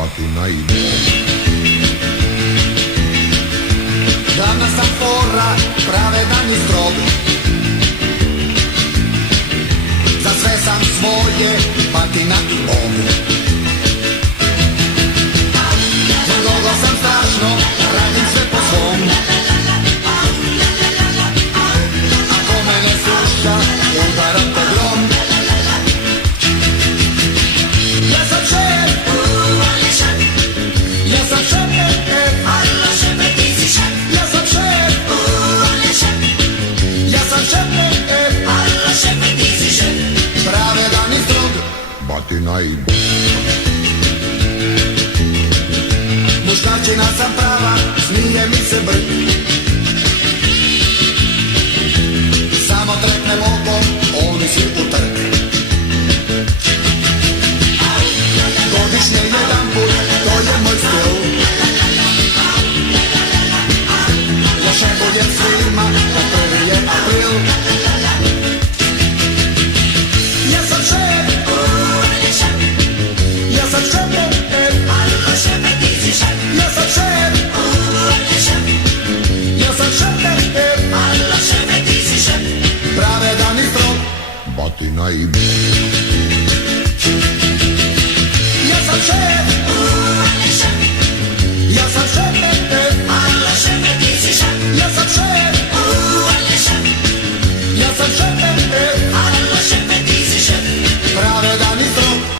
batina i bol. Glavna sam fora, pravedan i strog. Za sve sam svoje, batina i bol. Mnogo sam strašno, radim sve po svom. Ako mene sluša, udaram po grom. Ja sam šef, ja sam šef, Allo šefe ti si šef, ja sam šef, on je šef, ja sam šef, allo šefe ti si šef. pravedan i strog. Batina i bol. Muškačina sam prava, smije mi se brk.